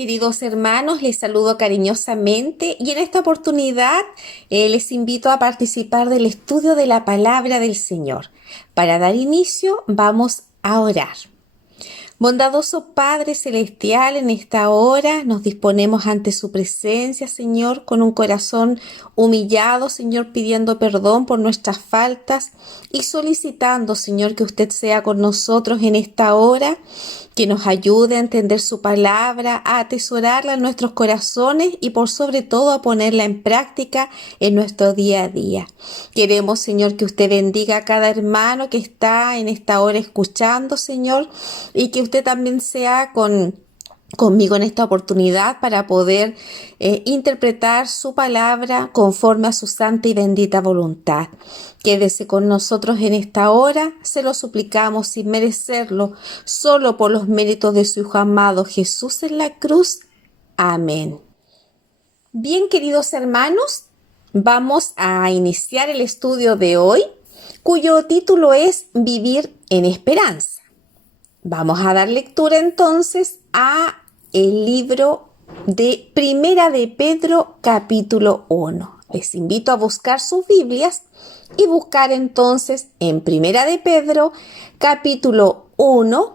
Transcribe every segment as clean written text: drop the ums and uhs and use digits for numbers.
Queridos hermanos, les saludo cariñosamente y en esta oportunidad les invito a participar del estudio de la palabra del Señor. Para dar inicio, vamos a orar. Bondadoso Padre Celestial, en esta hora nos disponemos ante su presencia, Señor, con un corazón humillado, Señor, pidiendo perdón por nuestras faltas y solicitando, Señor, que usted sea con nosotros en esta hora, que nos ayude a entender su palabra, a atesorarla en nuestros corazones y por sobre todo a ponerla en práctica en nuestro día a día. Queremos, Señor, que usted bendiga a cada hermano que está en esta hora escuchando, Señor, y que usted también sea conmigo en esta oportunidad para poder interpretar su palabra conforme a su santa y bendita voluntad. Quédese con nosotros en esta hora, se lo suplicamos sin merecerlo, solo por los méritos de su Hijo amado Jesús en la cruz. Amén. Bien, queridos hermanos, vamos a iniciar el estudio de hoy, cuyo título es Vivir en Esperanza. Vamos a dar lectura entonces a el libro de Primera de Pedro, capítulo 1. Les invito a buscar sus Biblias y buscar entonces en Primera de Pedro, capítulo 1.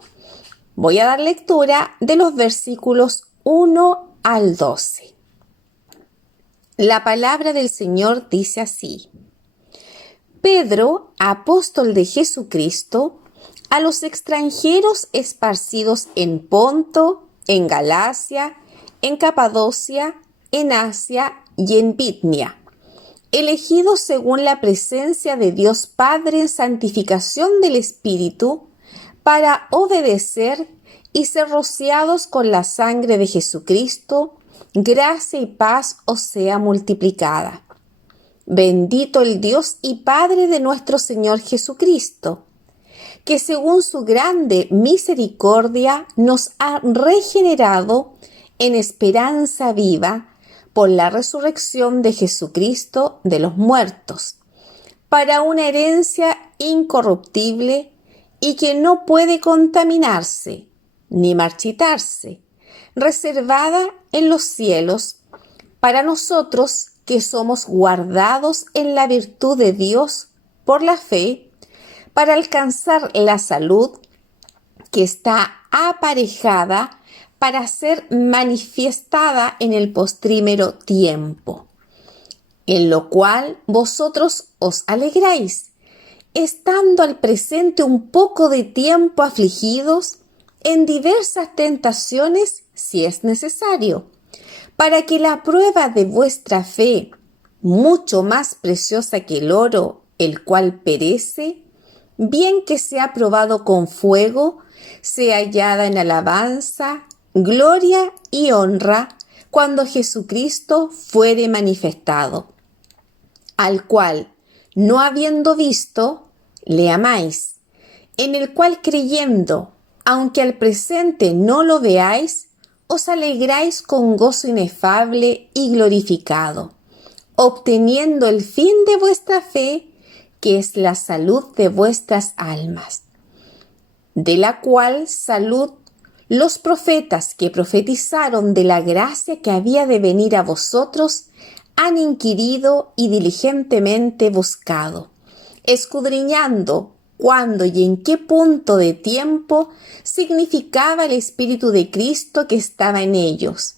Voy a dar lectura de los versículos 1 al 12. La palabra del Señor dice así: Pedro, apóstol de Jesucristo, a los extranjeros esparcidos en Ponto, en Galacia, en Capadocia, en Asia y en Bitnia, elegidos según la presencia de Dios Padre en santificación del Espíritu, para obedecer y ser rociados con la sangre de Jesucristo, gracia y paz os sea multiplicada. Bendito el Dios y Padre de nuestro Señor Jesucristo, que según su grande misericordia nos ha regenerado en esperanza viva por la resurrección de Jesucristo de los muertos, para una herencia incorruptible y que no puede contaminarse ni marchitarse, reservada en los cielos, para nosotros que somos guardados en la virtud de Dios por la fe, para alcanzar la salud que está aparejada para ser manifestada en el postrímero tiempo, en lo cual vosotros os alegráis, estando al presente un poco de tiempo afligidos en diversas tentaciones si es necesario, para que la prueba de vuestra fe, mucho más preciosa que el oro, el cual perece, bien que sea probado con fuego, sea hallada en alabanza, gloria y honra cuando Jesucristo fuere manifestado, al cual, no habiendo visto, le amáis, en el cual creyendo, aunque al presente no lo veáis, os alegráis con gozo inefable y glorificado, obteniendo el fin de vuestra fe, que es la salud de vuestras almas, de la cual salud los profetas que profetizaron de la gracia que había de venir a vosotros han inquirido y diligentemente buscado, escudriñando cuándo y en qué punto de tiempo significaba el Espíritu de Cristo que estaba en ellos,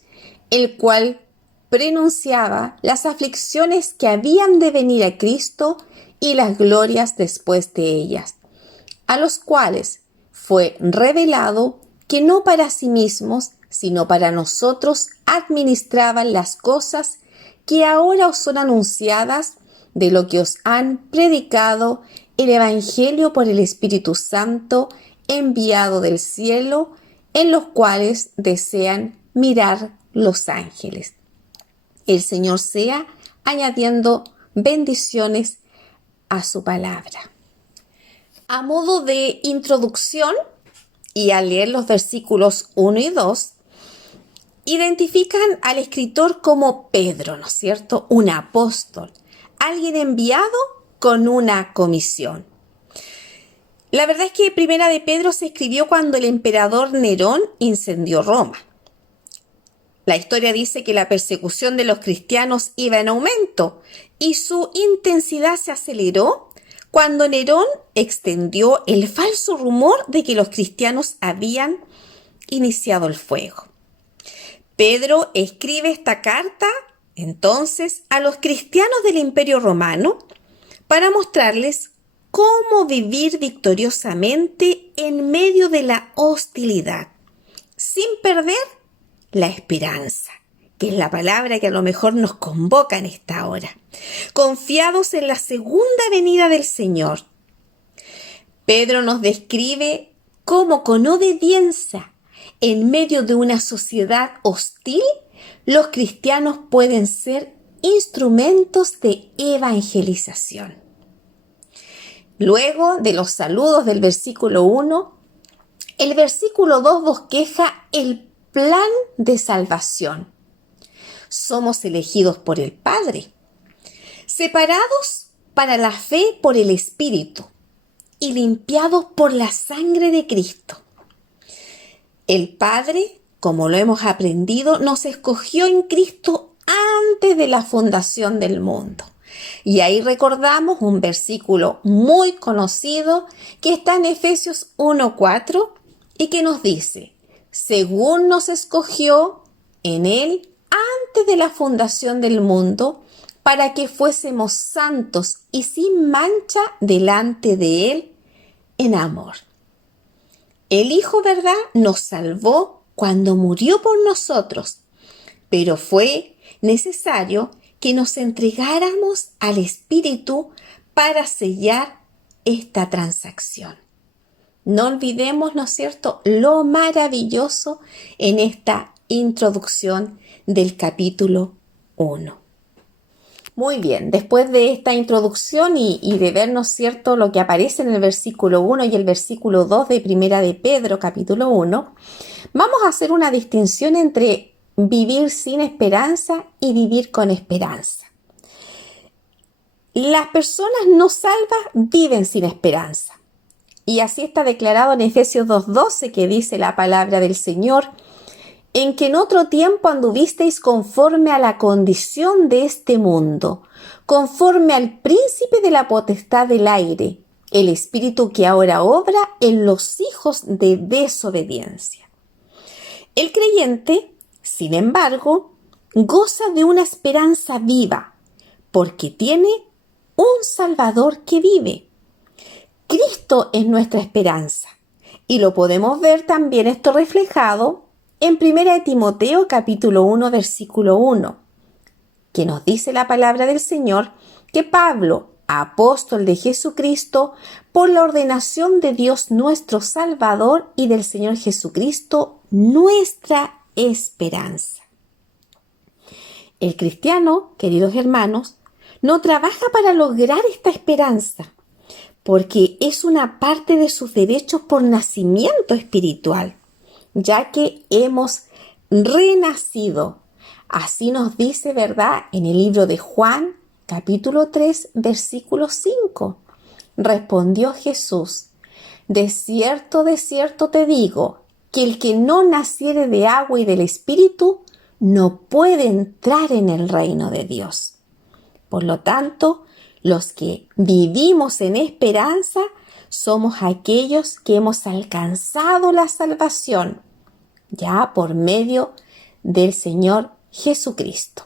el cual prenunciaba las aflicciones que habían de venir a Cristo y las glorias después de ellas, a los cuales fue revelado que no para sí mismos, sino para nosotros administraban las cosas que ahora os son anunciadas de lo que os han predicado el Evangelio por el Espíritu Santo enviado del cielo, en los cuales desean mirar los ángeles. El Señor sea añadiendo bendiciones a su palabra. A modo de introducción, y al leer los versículos 1 y 2, identifican al escritor como Pedro, ¿no es cierto? Un apóstol, alguien enviado con una comisión. La verdad es que Primera de Pedro se escribió cuando el emperador Nerón incendió Roma. La historia dice que la persecución de los cristianos iba en aumento y su intensidad se aceleró cuando Nerón extendió el falso rumor de que los cristianos habían iniciado el fuego. Pedro escribe esta carta entonces a los cristianos del Imperio Romano para mostrarles cómo vivir victoriosamente en medio de la hostilidad, sin perder la esperanza, que es la palabra que a lo mejor nos convoca en esta hora, confiados en la segunda venida del Señor. Pedro nos describe cómo con obediencia, en medio de una sociedad hostil, los cristianos pueden ser instrumentos de evangelización. Luego de los saludos del versículo 1, el versículo 2 bosqueja el plan de salvación. Somos elegidos por el Padre, separados para la fe por el Espíritu y limpiados por la sangre de Cristo. El Padre, como lo hemos aprendido, nos escogió en Cristo antes de la fundación del mundo. Y ahí recordamos un versículo muy conocido que está en Efesios 1:4 y que nos dice: según nos escogió en Él antes de la fundación del mundo, para que fuésemos santos y sin mancha delante de Él en amor. El Hijo, ¿verdad?, nos salvó cuando murió por nosotros, pero fue necesario que nos entregáramos al Espíritu para sellar esta transacción. No olvidemos, ¿no es cierto?, lo maravilloso en esta introducción del capítulo 1. Muy bien, después de esta introducción y de ver, ¿no es cierto?, lo que aparece en el versículo 1 y el versículo 2 de Primera de Pedro, capítulo 1, vamos a hacer una distinción entre vivir sin esperanza y vivir con esperanza. Las personas no salvas viven sin esperanza. Y así está declarado en Efesios 2:12, que dice la palabra del Señor: en que en otro tiempo anduvisteis conforme a la condición de este mundo, conforme al príncipe de la potestad del aire, el espíritu que ahora obra en los hijos de desobediencia. El creyente, sin embargo, goza de una esperanza viva, porque tiene un Salvador que vive. Cristo es nuestra esperanza, y lo podemos ver también esto reflejado en 1 Timoteo capítulo 1 versículo 1, que nos dice la palabra del Señor que Pablo, apóstol de Jesucristo, por la ordenación de Dios nuestro Salvador y del Señor Jesucristo, nuestra esperanza. El cristiano, queridos hermanos, no trabaja para lograr esta esperanza, porque es una parte de sus derechos por nacimiento espiritual, ya que hemos renacido. Así nos dice, ¿verdad?, en el libro de Juan, capítulo 3, versículo 5. Respondió Jesús: de cierto te digo, que el que no naciere de agua y del Espíritu no puede entrar en el reino de Dios. Por lo tanto, los que vivimos en esperanza somos aquellos que hemos alcanzado la salvación, ya por medio del Señor Jesucristo.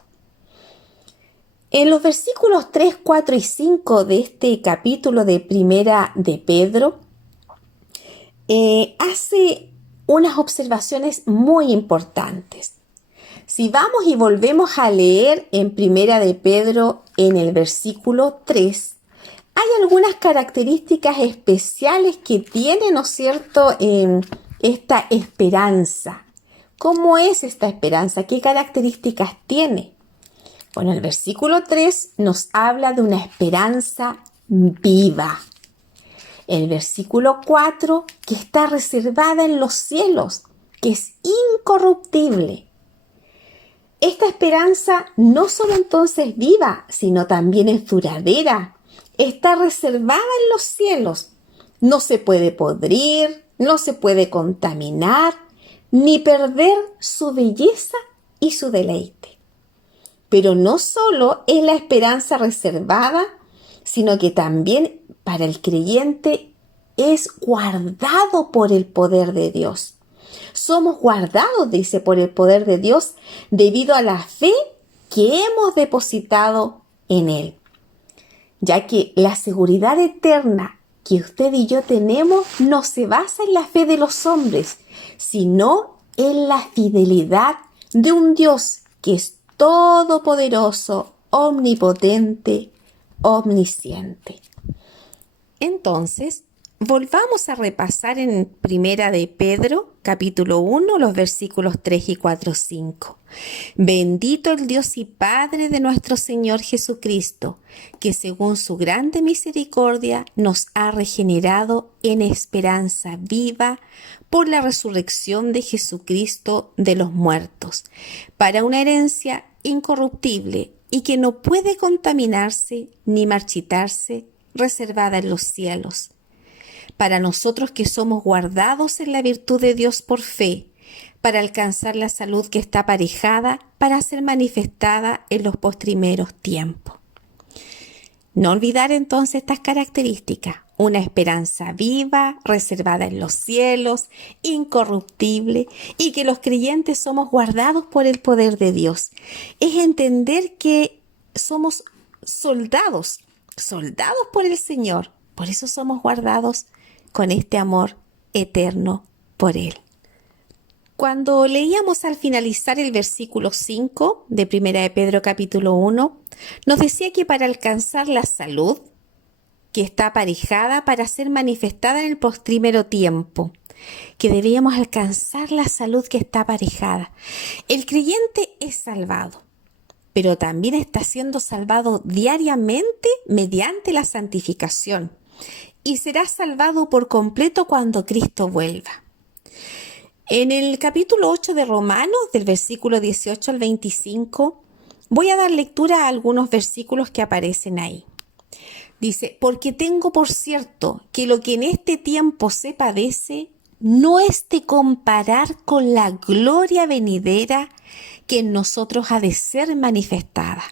En los versículos 3, 4 y 5 de este capítulo de Primera de Pedro, hace unas observaciones muy importantes. Si vamos y volvemos a leer en Primera de Pedro en el versículo 3, hay algunas características especiales que tiene, ¿no es cierto?, esta esperanza. ¿Cómo es esta esperanza? ¿Qué características tiene? Bueno, el versículo 3 nos habla de una esperanza viva. El versículo 4, que está reservada en los cielos, que es incorruptible. Esta esperanza no solo entonces viva, sino también es duradera. Está reservada en los cielos. No se puede podrir, no se puede contaminar, ni perder su belleza y su deleite. Pero no solo es la esperanza reservada, sino que también para el creyente es guardado por el poder de Dios. Somos guardados, dice, por el poder de Dios debido a la fe que hemos depositado en Él. Ya que la seguridad eterna que usted y yo tenemos no se basa en la fe de los hombres, sino en la fidelidad de un Dios que es todopoderoso, omnipotente, omnisciente. Entonces, volvamos a repasar en Primera de Pedro, capítulo 1, los versículos 3 y 4, 5. Bendito el Dios y Padre de nuestro Señor Jesucristo, que según su grande misericordia nos ha regenerado en esperanza viva por la resurrección de Jesucristo de los muertos, para una herencia incorruptible y que no puede contaminarse ni marchitarse, reservada en los cielos. Para nosotros que somos guardados en la virtud de Dios por fe, para alcanzar la salud que está aparejada para ser manifestada en los postrimeros tiempos. No olvidar entonces estas características: una esperanza viva, reservada en los cielos, incorruptible, y que los creyentes somos guardados por el poder de Dios. Es entender que somos soldados por el Señor. Por eso somos guardados con este amor eterno por Él. Cuando leíamos al finalizar el versículo 5 de Primera de Pedro capítulo 1, nos decía que para alcanzar la salud que está aparejada para ser manifestada en el postrímero tiempo, que debíamos alcanzar la salud que está aparejada. El creyente es salvado, pero también está siendo salvado diariamente mediante la santificación y será salvado por completo cuando Cristo vuelva. En el capítulo 8 de Romanos, del versículo 18 al 25, voy a dar lectura a algunos versículos que aparecen ahí. Dice: porque tengo por cierto que lo que en este tiempo se padece no es de comparar con la gloria venidera que en nosotros ha de ser manifestada.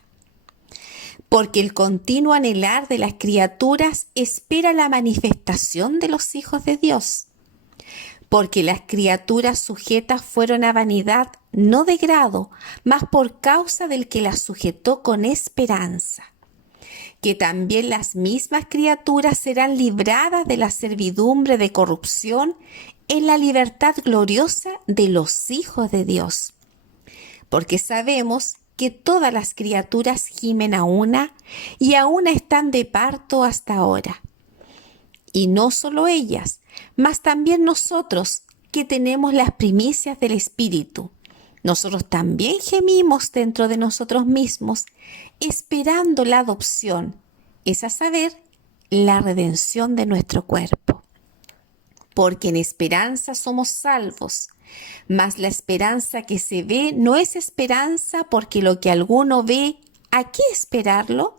Porque el continuo anhelar de las criaturas espera la manifestación de los hijos de Dios. Porque las criaturas sujetas fueron a vanidad, no de grado, mas por causa del que las sujetó con esperanza. Que también las mismas criaturas serán libradas de la servidumbre de corrupción en la libertad gloriosa de los hijos de Dios. Porque sabemos que todas las criaturas gimen a una y a una están de parto hasta ahora. Y no solo ellas, mas también nosotros, que tenemos las primicias del Espíritu. Nosotros también gemimos dentro de nosotros mismos, esperando la adopción, es a saber, la redención de nuestro cuerpo. Porque en esperanza somos salvos, mas la esperanza que se ve no es esperanza, porque lo que alguno ve, ¿a qué esperarlo?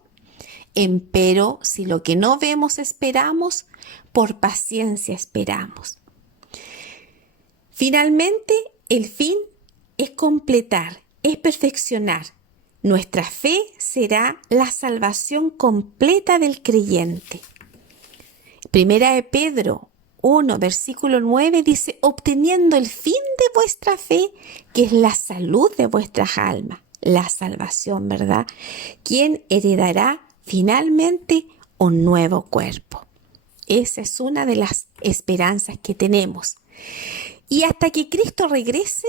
Empero, si lo que no vemos esperamos, por paciencia esperamos. Finalmente, el fin es completar, es perfeccionar. Nuestra fe será la salvación completa del creyente. Primera de Pedro 1, versículo 9 dice: obteniendo el fin de vuestra fe, que es la salud de vuestras almas, la salvación, ¿verdad? Quien heredará finalmente un nuevo cuerpo. Esa es una de las esperanzas que tenemos. Y hasta que Cristo regrese,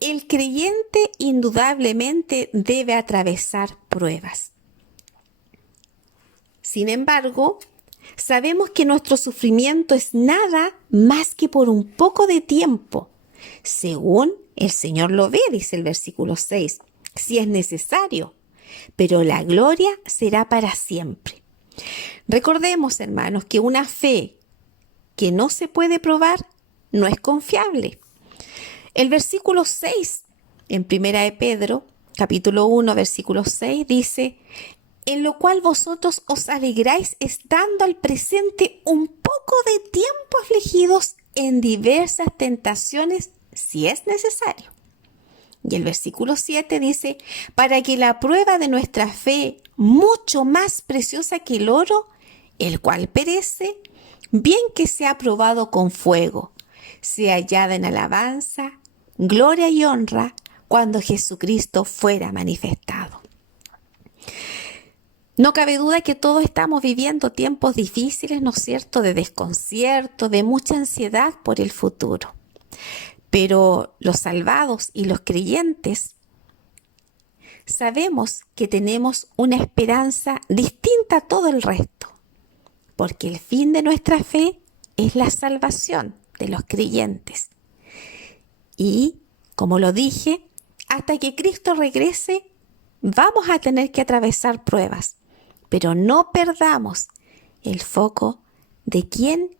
el creyente indudablemente debe atravesar pruebas. Sin embargo, sabemos que nuestro sufrimiento es nada más que por un poco de tiempo, según el Señor lo ve, dice el versículo 6, si es necesario, pero la gloria será para siempre. Recordemos, hermanos, que una fe que no se puede probar no es confiable. El versículo 6 en Primera de Pedro, capítulo 1, versículo 6, dice: en lo cual vosotros os alegráis estando al presente un poco de tiempo afligidos en diversas tentaciones, si es necesario. Y el versículo 7 dice, para que la prueba de nuestra fe, mucho más preciosa que el oro, el cual perece, bien que sea probado con fuego, sea hallada en alabanza, gloria y honra cuando Jesucristo fuera manifestado. No cabe duda que todos estamos viviendo tiempos difíciles, ¿no es cierto?, de desconcierto, de mucha ansiedad por el futuro. Pero los salvados y los creyentes sabemos que tenemos una esperanza distinta a todo el resto, porque el fin de nuestra fe es la salvación de los creyentes. Y, como lo dije, hasta que Cristo regrese, vamos a tener que atravesar pruebas, pero no perdamos el foco de quién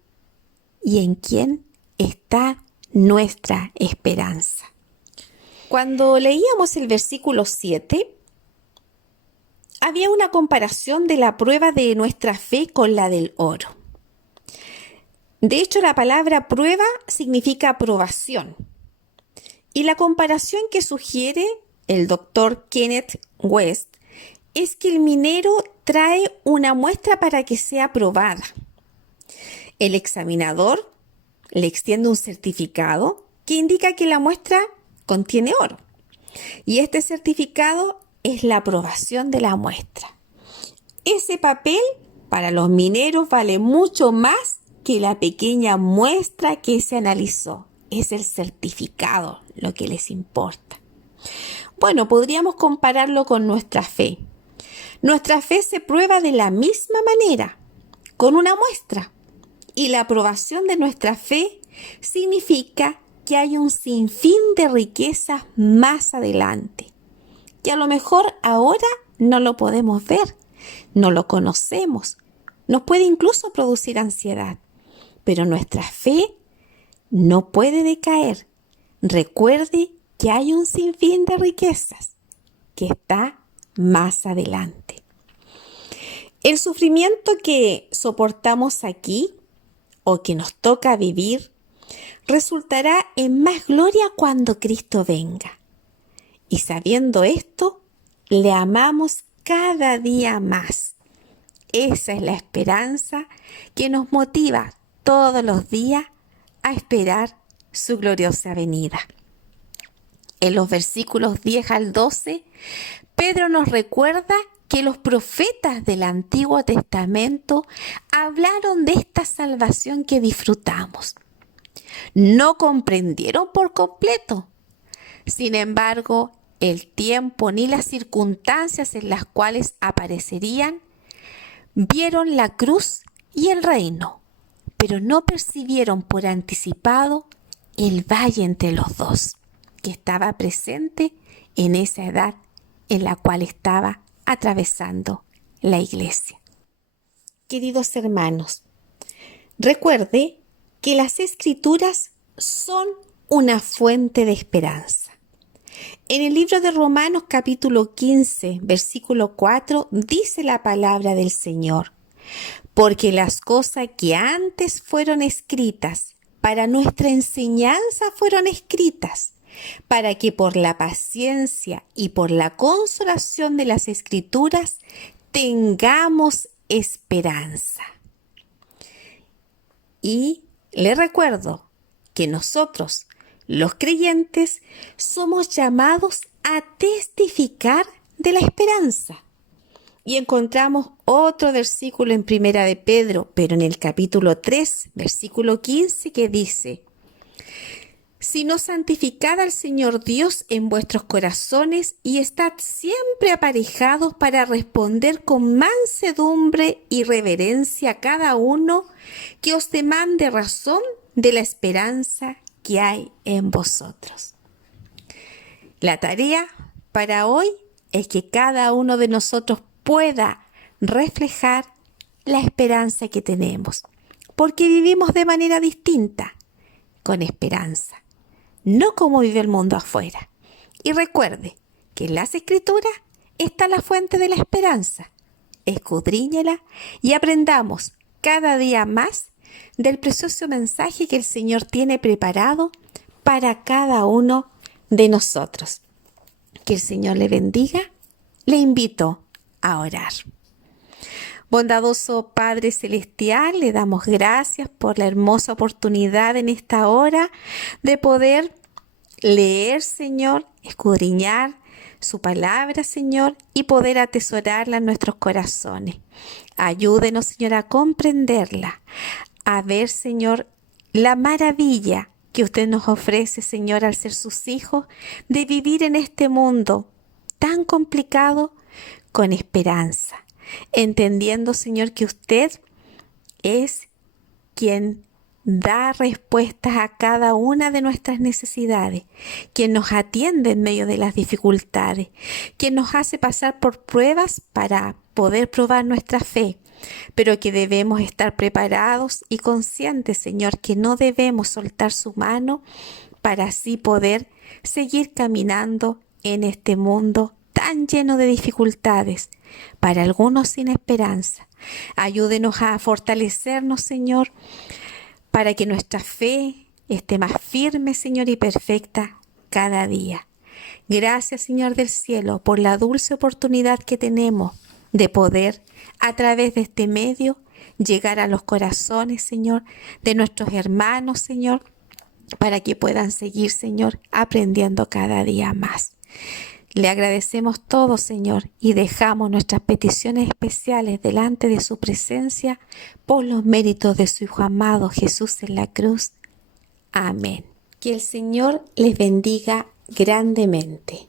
y en quién está nuestra esperanza. Cuando leíamos el versículo 7, había una comparación de la prueba de nuestra fe con la del oro. De hecho, la palabra prueba significa probación. Y la comparación que sugiere el doctor Kenneth West es que el minero trae una muestra para que sea probada. El examinador le extiende un certificado que indica que la muestra contiene oro. Y este certificado es la aprobación de la muestra. Ese papel para los mineros vale mucho más que la pequeña muestra que se analizó. Es el certificado lo que les importa. Bueno, podríamos compararlo con nuestra fe. Nuestra fe se prueba de la misma manera, con una muestra. Y la aprobación de nuestra fe significa que hay un sinfín de riquezas más adelante, que a lo mejor ahora no lo podemos ver, no lo conocemos, nos puede incluso producir ansiedad, pero nuestra fe no puede decaer. Recuerde que hay un sinfín de riquezas que está más adelante. El sufrimiento que soportamos aquí o que nos toca vivir resultará en más gloria cuando Cristo venga. Y sabiendo esto, le amamos cada día más. Esa es la esperanza que nos motiva todos los días a esperar su gloriosa venida. En los versículos 10 al 12, Pedro nos recuerda que los profetas del Antiguo Testamento hablaron de esta salvación que disfrutamos. No comprendieron por completo. Sin embargo, el tiempo ni las circunstancias en las cuales aparecerían vieron la cruz y el reino, pero no percibieron por anticipado el valle entre los dos, que estaba presente en esa edad en la cual estaba atravesando la iglesia. Queridos hermanos, recuerde que las Escrituras son una fuente de esperanza. En el libro de Romanos capítulo 15, versículo 4, dice la palabra del Señor: porque las cosas que antes fueron escritas para nuestra enseñanza fueron escritas, para que por la paciencia y por la consolación de las Escrituras tengamos esperanza. Y le recuerdo que nosotros, los creyentes, somos llamados a testificar de la esperanza. Y encontramos otro versículo en Primera de Pedro, pero en el capítulo 3, versículo 15, que dice: sino santificad al Señor Dios en vuestros corazones y estad siempre aparejados para responder con mansedumbre y reverencia a cada uno que os demande razón de la esperanza que hay en vosotros. La tarea para hoy es que cada uno de nosotros pueda reflejar la esperanza que tenemos, porque vivimos de manera distinta, con esperanza, no como vive el mundo afuera. Y recuerde que en las Escrituras está la fuente de la esperanza. Escudriñela y aprendamos cada día más del precioso mensaje que el Señor tiene preparado para cada uno de nosotros. Que el Señor le bendiga. Le invito a orar. Bondadoso Padre Celestial, le damos gracias por la hermosa oportunidad en esta hora de poder leer, Señor, escudriñar su palabra, Señor, y poder atesorarla en nuestros corazones. Ayúdenos, Señor, a comprenderla, a ver, Señor, la maravilla que usted nos ofrece, Señor, al ser sus hijos, de vivir en este mundo tan complicado con esperanza, entendiendo, Señor, que usted es quien da respuestas a cada una de nuestras necesidades, quien nos atiende en medio de las dificultades, quien nos hace pasar por pruebas para poder probar nuestra fe, pero que debemos estar preparados y conscientes, Señor, que no debemos soltar su mano para así poder seguir caminando en este mundo tan lleno de dificultades, para algunos sin esperanza. Ayúdenos a fortalecernos, Señor, para que nuestra fe esté más firme, Señor, y perfecta cada día. Gracias, Señor del cielo, por la dulce oportunidad que tenemos de poder, a través de este medio, llegar a los corazones, Señor, de nuestros hermanos, Señor, para que puedan seguir, Señor, aprendiendo cada día más. Le agradecemos todo, Señor, y dejamos nuestras peticiones especiales delante de su presencia por los méritos de su Hijo amado Jesús en la cruz. Amén. Que el Señor les bendiga grandemente.